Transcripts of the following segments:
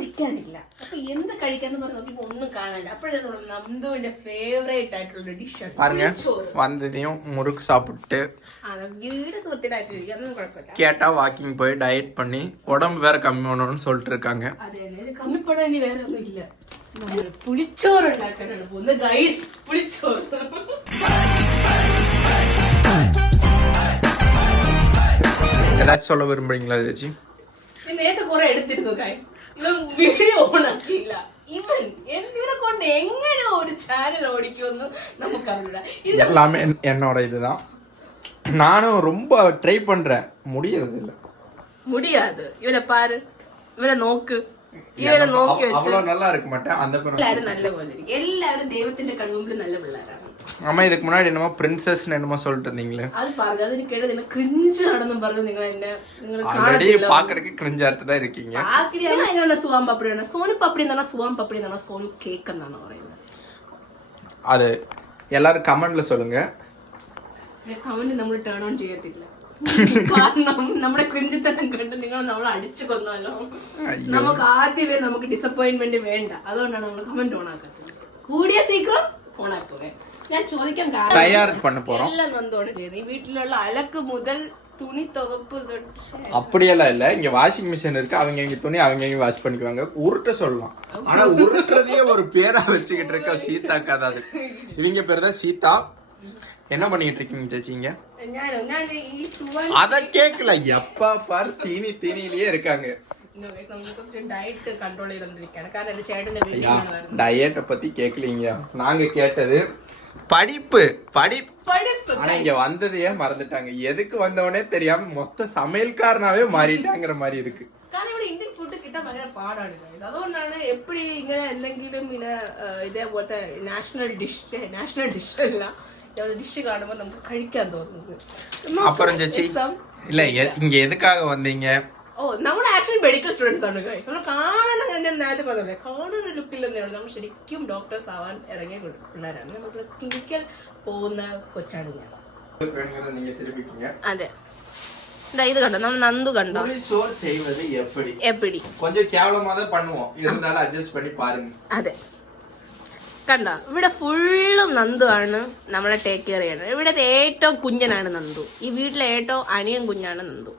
കഴിക്കാനില്ല. അപ്പൊ എന്ത് കഴിക്കാന്ന് പറഞ്ഞ് നോക്കിയപ്പോ ഒന്നും കാണാനില്ല. അപ്പോഴേ നന്ദുവിന്റെ ഫേവറേറ്റ് ആയിട്ടുള്ള ഡിഷാണ് வந்ததையும் முறுக்கு சாப்பிட்டு வீடு வൃത്തിയായിട്ട് അതൊന്നും കുഴപ്പമില്ല. கேட்டா வாக்கிங் போய் டயட் பண்ணி உடம்பு வேற கம்மி பண்ணணும்னு சொல்லிட்டு இருக்காங்க. അതെ ഇത് കമ്മിപ്പെടാൻ ഇനി വേറെ ഒന്നും ഇല്ല. നമ്മൾ പുളിച്ചോറ് ഉണ്ടാക്കാനാണ് പോകുന്നത് ഗൈസ്. പുളിച്ചോറ് ஏதாச்சும் சொல்ல விரும்புறீங்களா ചേച്ചി? നേരത്തെ കുറെ എടുത്തിരുന്നു ഗൈസ്. ഇവൻ വീഡിയോ ഓൺ ആക്കിയില്ല. ഇവൻ എന്തിനെ കൊണ്ട് എങ്ങനെ ഒരു ചാനൽ ഓടിക്കുമെന്ന് നമുക്കറിയില്ല. எல்லாமே என்னோட இதுதான். நானும் ரொம்ப ட்ரை பண்றேன், முடியறது இல்ல. முடியாது. இவனை பாரு, இவனை നോക്ക്, ഇവനെ നോക്കി വെച്ച് அவ்வளவு நல்லா இருக்க மாட்டேன். அந்த എല്ലാരും നല്ല പോലെ ഇരിക്കും. എല്ലാരും ദൈവത്തിന്റെ കൺമുമ്പിൽ നല്ല പിള്ളേരാണ്. அம்மா இதுக்கு முன்னாடி என்னமோ பிரின்சஸ் என்னமோ சொல்லிட்டு இருந்தீங்களே, அது பாருங்க. அது கேட்டது என்ன கிரிஞ்சு ஆனதும் பாருங்க. നിങ്ങൾ എന്നെ ஆல்ரெடி பாக்குறதுக்கு கிரிஞ்சார்ட்டு தான் இருக்கீங்க. ആക്കിടിയാണ് എങ്ങനെ സുവാം പപ്പടിയാണ്. സോനു പപ്പടി എന്നാണ് സുവാം പപ്പടി എന്നാണ് സോനു കേക്ക് എന്നാണ് പറയുന്നത്. அது எல்லாரும் കമന്റിൽ சொல்லுங்க. കമന്റ് നമ്മൾ ടേൺ ഓൺ ചെയ്യത്തില്ല. കാരണം നമ്മുടെ ക്രിഞ്ചിത്തനം കണ്ട് നിങ്ങൾ നമ്മളെ അടിച്ചു കൊന്നാലോ. നമുക്ക് ആദ്യമേ നമുക്ക് ഡിസപ്പോയിന്റ്മെന്റ് വേണ്ട. അതുകൊണ്ടാണ് നമ്മൾ കമന്റ് ഓൺ ആക്കാത്തത്. കൂടിയ സീക്രം ഓൺ ആക്കുവേ. ഞാൻ ചോദിക്കാൻ കാരണം എല്ലാം നന്ദോണ് ചെയ്ത് ഈ വീട്ടിലുള്ള അലക്ക് മുതൽ துணி துவைப்பு அப்படியெல்லாம் இல்ல. இங்க வாஷிங் மிஷின் இருக்கு. அவங்க இங்க துணி அவங்க இங்க வாஷ் பண்ணிக்குவாங்க. உருட்ட சொல்லலாம். ஆனா உருட்டுறதையே ஒரு பேரா வச்சுக்கிட்டு இருக்க சீதா கதை. அது இவங்க பேர் தான் சீதா. என்ன பண்ணிட்டு இருக்கீங்க சேச்சிங்க? அத கேக்கல. எப்ப பாரு தீனிலேயே இருக்காங்க. டயட்டை பத்தி கேக்கலீங்க. நாங்க கேட்டது படிப்பு. ஆனா இங்க வந்ததையே மறந்துட்டாங்க. எதுக்கு வந்தவனே தெரியாம மொத்த சமையல்காரனாவே മാറിட்டாங்கற மாதிரி இருக்கு. കാരണം ഇവിടെ ഇന്ത്യൻ ഫുഡ് കിട്ടാൻ ഭയങ്കര പാടാണ്. അതുകൊണ്ടാണ് എപ്പോഴും ഇങ്ങനെ എന്തെങ്കിലും ഇങ്ങനെ ഇതേപോലത്തെ നാഷണൽ ഡിഷ് അല്ല ഡിഷ് കാണുമ്പോൾ നമുക്ക് കഴിക്കാൻ തോന്നുന്നത്. அப்புறம் ചേച്ചി இல்ல இங்க எதுக்காக வந்தீங்க? ഓ നമ്മൾ ആക്ച്വലി മെഡിക്കൽ സ്റ്റുഡൻസ് ആണ് ഗൈസ്. നമ്മൾ കാണാൻ ഞാൻ നേരത്തെ പറഞ്ഞല്ലേ, കാണാൻ ഒരു ലുക്കില്ലെന്നേ ഉള്ളൂ. നമ്മൾ ശരിക്കും ഡോക്ടേഴ്സ് ആവാൻ ഇറങ്ങിയ പിള്ളേരാണ്. നമ്മൾ ക്ലിനിക്കൽ പോകുന്ന കൊച്ചാണ് ഞാൻ. അതെ இது கண்டோ நம்ம நந்து கண்டோ. புளிசோறு செய்வது எப்படி கொஞ்சம் கேவலமா தான் பண்ணுவோம். இருந்தாலும் அட்ஜஸ்ட் பண்ணி பாருங்க. അതെ കണ്ടോ, ഇവിടെ ഫുള്ളും നന്ദു ആണ് നമ്മളെ ടേക്ക് കെയർ ചെയ്യണത്. ഇവിടുത്തെ ഏറ്റവും കുഞ്ഞനാണ് നന്ദു. ഈ വീട്ടിലെ ഏറ്റവും അനിയൻ കുഞ്ഞാണ് നന്ദു.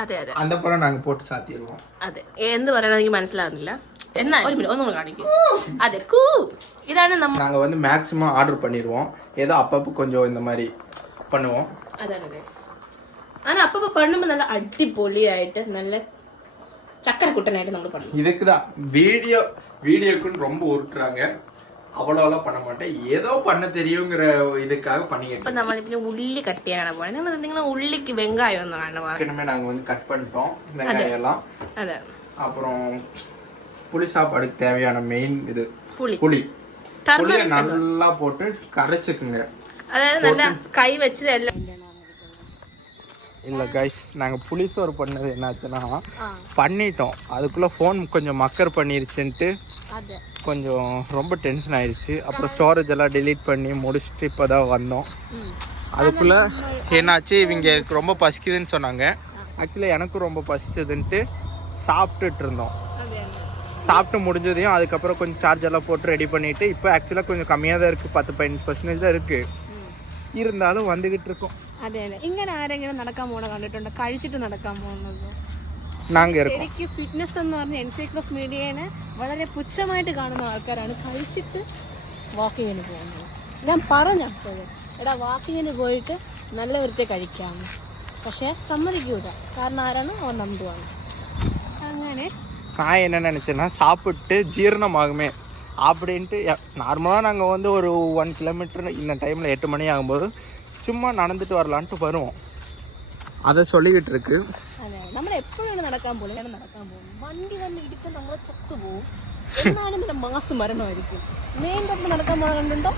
അതെ അതെ അന്തപ്പുറം நாங்க போட்டு சாத்திடுவோம். അതെ എന്ത് പറയാൻ എനിക്ക് മനസ്സിലാകുന്നില്ല. എന്നാ ഒരു മിനിറ്റ് ഒന്നും കാണിക്കും. അതെ ഇതാണ് நாங்க வந்து மேக்ஸிமம் ஆர்டர் பண்ணிடுவோம். ஏதோ அப்பப்போ கொஞ்சம் இந்த மாதிரி பண்ணுவோம். അതാണ് ഗൈസ്. ஆனா அப்பப்ப பண்ணும்போது நல்ல அடிப்பொலியாயிட்டு நல்ல சக்கரக்குட்டனாயிட்டு நம்ம பண்ணுவோம். இதுக்குதான் வீடியோக்குன்னு ரொம்ப உருட்டுறாங்க. அவ்வளோலாம் பண்ண மாட்டேன். ஏதோ பண்ண தெரியுங்கிற இதுக்காக பண்ணிக்கிட்டு. இப்போ நம்ம இப்படி உள்ளி கட் ചെയ്യാനാണ് പോണത്. നിങ്ങൾ എന്തെങ്കിലും ഉള്ളിക്ക് വെങ്കായം ഒന്നും കാണുവാ. ஏற்கனவே நாங்க வந்து கட் பண்ணிட்டோம் வெங்காயம் எல்லாம். അതെ. அப்புறம் புளி சாப்பாடுக்கு தேவையான மெயின் இது புளி. புளியை நல்லா போட்டு கரைச்சுக்குங்க. அதாவது நல்லா கை வச்சு எல்லாம். இல்லை கைஸ், நாங்கள் புளிசோறு பண்ணது என்னாச்சுன்னா பண்ணிட்டோம். அதுக்குள்ளே ஃபோன் கொஞ்சம் மக்கர் பண்ணிருச்சுன்ட்டு கொஞ்சம் ரொம்ப டென்ஷன் ஆயிடுச்சு. அப்புறம் ஸ்டோரேஜ் எல்லாம் டெலீட் பண்ணி முடிச்சுட்டு இப்போ தான் வந்தோம். அதுக்குள்ளே என்னாச்சு, இவங்க ரொம்ப பசிக்குதுன்னு சொன்னாங்க. ஆக்சுவலி எனக்கும் ரொம்ப பசிச்சதுன்ட்டு சாப்பிட்டுட்டு இருந்தோம். சாப்பிட்டு முடிஞ்சதையும் அதுக்கப்புறம் கொஞ்சம் சார்ஜ் எல்லாம் போட்டு ரெடி பண்ணிவிட்டு இப்போ ஆக்சுவலாக கொஞ்சம் கம்மியாக தான் இருக்குது. 10-15% தான் இருக்குது. இருந்தாலும் வந்துகிட்டு இருக்கோம். അതെ അതെ. ഇങ്ങനെ ആരെങ്കിലും നടക്കാൻ പോണ കണ്ടിട്ടുണ്ടോ? കഴിച്ചിട്ട് നടക്കാൻ പോകുന്നത്. ശരിക്കും ഫിറ്റ്നസ് എന്ന് പറഞ്ഞ എൻസൈക്ലോഫ് മീഡിയനെ വളരെ പുച്ഛമായിട്ട് കാണുന്ന ആൾക്കാരാണ് കഴിച്ചിട്ട് വാക്കിങ്ങിന് പോകുന്നത്. ഞാൻ പറഞ്ഞപ്പോഴും എടാ വാക്കിങ്ങിന് പോയിട്ട് നല്ല വൃത്തി കഴിക്കാം. പക്ഷെ സമ്മതിക്കൂല. കാരണം ആരാണ്? അവൻ നന്ദുവാണ്. അങ്ങനെ நான் என்ன நினச்சேன்னா சாப்பிட்டு ஜீரணமாகுமே அப்படின்ட்டு. நார்மலாக நாங்கள் வந்து ஒரு 1 கிலோமீட்டர் இந்த டைமில் 8 மணி ஆகும்போது சும்மா நடந்துட்டு வரலான்ட்டு வருவோம். அதை சொல்லிக்கிட்டு இருக்கு. നമ്മൾ എപ്പോഴാണ് നടക്കാൻ പോകുന്നത്? വണ്ടി വന്ന് ഇടിച്ചാൽ നമ്മളെ ചത്തു പോകും. എന്നാലും ഇതിന്റെ മാസ് മരണമായിരിക്കും. മെയിൻ റോഡിൽ നടക്കാൻ പോകാൻ കണ്ടുണ്ടോ?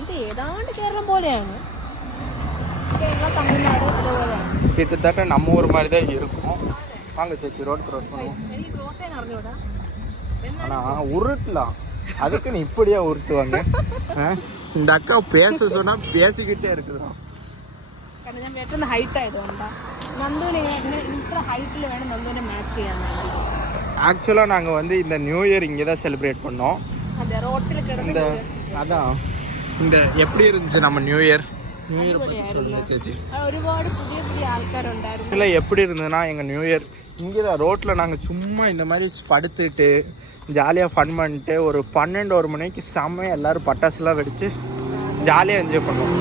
ഇത് ഏതാണ്ട് കേരളം പോലെയാണ്. കേരള തമിഴ്നാട് അതുപോലെയാണ്. கிட்டத்தட்ட நம்ம ஊர் மாதிரி தான் இருக்கும். வாங்க சேச்சி ரோட் கிராஸ் பண்ணுவோம். എനിക്ക് ക്രോസ് ചെയ്യാൻ അറിഞ്ഞൂടാ. ஆனால் உருட்டலாம். அதுக்குன்னு இப்படியா உருட்டுவாங்க? இந்த அக்கா பேச சொன்னா பேசிக்கிட்டே இருக்குதுடா. കാരണം ഞാൻ പെട്ടെന്ന് ഹൈറ്റ് ആയതുകൊണ്ടാ. നന്ദുവിനെ ഇത്ര ഹൈറ്റിൽ വേണം നന്ദുവിനെ മാച്ച് ചെയ്യാൻ വേണ്ടി. ஆக்சுவலாக நாங்கள் வந்து இந்த நியூ இயர் இங்கே தான் செலிப்ரேட் பண்ணோம். அந்த ரோட்டில் இந்த கிடந்து அதான் இந்த எப்படி இருந்துச்சு நம்ம நியூ இயர் பற்றி சொல்லுங்க சேச்சி. ഒരുപാട് പുതിയ പുതിയ ആൾക്കാരുണ്ടായിരുന്നു. இல்லை எப்படி இருந்ததுன்னா எங்கள் நியூ இயர் இங்கே தான் ரோட்டில் நாங்கள் சும்மா இந்த மாதிரி படுத்துட்டு ஜாலியாக ஃபன் பண்ணிட்டு ஒரு 12-1 மணிக்கு செம்மையாக எல்லோரும் பட்டாசுலாம் வெடித்து ஜாலியாக என்ஜாய் பண்ணுவோம்.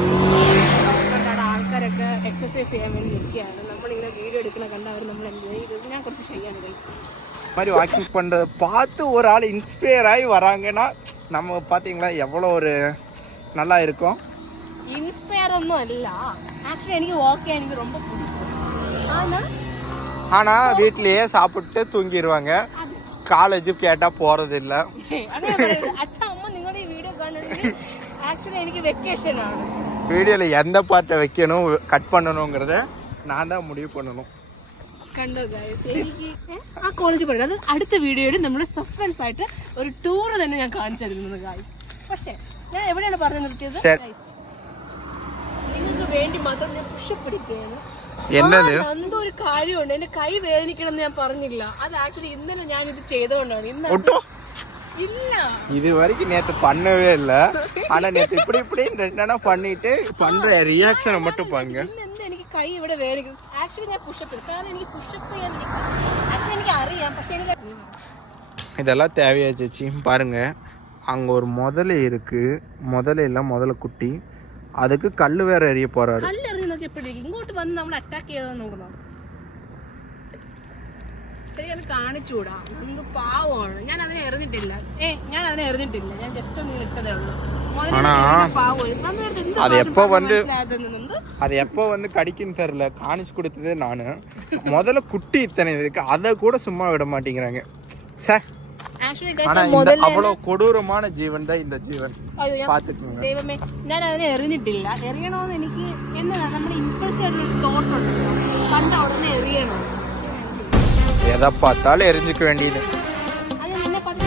ആൾക്കാരൊക്കെ എക്സസൈസ് ചെയ്യാൻ വേണ്ടി നിൽക്കുകയാണ്. നമ്മളിങ്ങനെ വീഡിയോ എടുക്കണ കണ്ട് അവർ നമ്മൾ എൻജോയ് ചെയ്തത് ഞാൻ കുറച്ച് ചെയ്യാണ് ഗൈസ്. மாதிரி வாக்கிங் பண்ணுறத பார்த்து ஒரு ஆள் இன்ஸ்பயர் ஆகி வராங்கன்னா நம்ம பார்த்தீங்களா எவ்வளோ ஒரு நல்லா இருக்கும். ഇൻസ്പയർ ഒന്നും അല്ല, ആക്ച്വലി എനിക്ക് വാക്ക് ചെയ്യാൻ എനിക്ക് ரொம்ப பிடிக்கும். ஆனால் வீட்லேயே சாப்பிட்டு தூங்கிடுவாங்க. காலேஜ் கேட்டால் போகிறது இல்லை. അച്ഛാ അമ്മ നിങ്ങളുടെ ഈ വീഡിയോ കാണണമെങ്കിൽ ആക്ച്വലി എനിക്ക് വെക്കേഷൻ ആണ്. வீடியோவில் எந்த பார்ட்டை வைக்கணும் கட் பண்ணணுங்கிறத நான் தான் முடிவு பண்ணணும். കണ്ടോ ഗൈസ്, എനിക്ക് ആ കോളേജ് പറയുന്നത് അത് അടുത്ത വീഡിയോയിൽ നമ്മുടെ സസ്പെൻസ് ആയിട്ട് ഒരു ടൂർ തന്നെ ഞാൻ കാണിച്ചു തരുന്നത് ഗൈസ്. പക്ഷേ ഞാൻ എവിടെയാണ് പറഞ്ഞു നിർത്തിയത് ഗൈസ്, നിങ്ങൾക്ക് വേണ്ടി മാത്രം ഞാൻ പുഷപ്പ് എടുക്കുകയാണ്. என்னது എന്തോ ഒരു കാര്യമുണ്ട്, എന്റെ കൈ വേദനിക്കണം ഞാൻ പറഞ്ഞില്ല. അത് ആക്ച്വലി ഇന്നലെ ഞാൻ ഇത് ചെയ്തുകൊണ്ടാണ്. ഇന്ന് இல்ல இது வரைக்கும் நேத்து பண்ணவே இல்ல. ஆனா நேத்து இப்படி இப்படி ரெண்டா பண்ணிட்டு பண்ற ரியாக்ஷனை மட்டும் பாருங்க. എനിക്ക് കൈ ഇവിടെ വേദനിക്കും. ആക്ച്വലി ഞാൻ പുഷപ്പ് എടുക്കും, കാരണം എനിക്ക് പുഷപ്പ് ചെയ്യാൻ ആക്ച്വലി എനിക്ക് അറിയാം. പക്ഷേ എനിക്ക് இதெல்லாம் தேவையா சேச்சி? பாருங்க அங்க ஒரு முதலை இருக்கு. முதலை இல்ல முதல குட்டி, அதுக்கு கல்லு வேற எறிய போறாரு. കല്ല് എറിയുന്നൊക്കെ എപ്പോഴും ഇങ്ങോട്ട് വന്ന് നമ്മൾ അറ്റാക്ക് ചെയ്യാൻ നോക്കണം. ശരി, അത് കാണിച്ചൂടാ, നമുക്ക് പാവമാണ്. ഞാൻ അതിനെ എറിഞ്ഞിട്ടില്ല. ഞാൻ അതിനെ എറിഞ്ഞിട്ടില്ല, ഞാൻ ജസ്റ്റ് ഒന്ന് ഇട്ടതേ ഉള്ളൂ. அது எப்போ வந்து கடிக்குன்னு தெரியல. காணிச்சு கொடுத்ததே நானு. முதல்ல குட்டி இத்தனை இருக்கு, அதை கூட சும்மா விட மாட்டேங்கிறாங்க சார். அவ்வளவு கொடூரமான ஜீவன் தான் இந்த ஜீவன். பாத்துக்கோங்க ദൈവമേ, ഞാൻ അതിനെ എറിഞ്ഞിട്ടില്ല. എറിയണോന്ന് എനിക്ക് എന്നതാ നമ്മുടെ ഇമ്പൾസീവ് തോട്ട് ഉണ്ടല്ലോ, കണ്ട ഉടനെ എറിയണോ. எதை பார்த்தாலும் எரிஞ்சுக்க வேண்டியது. அது என்ன பார்த்து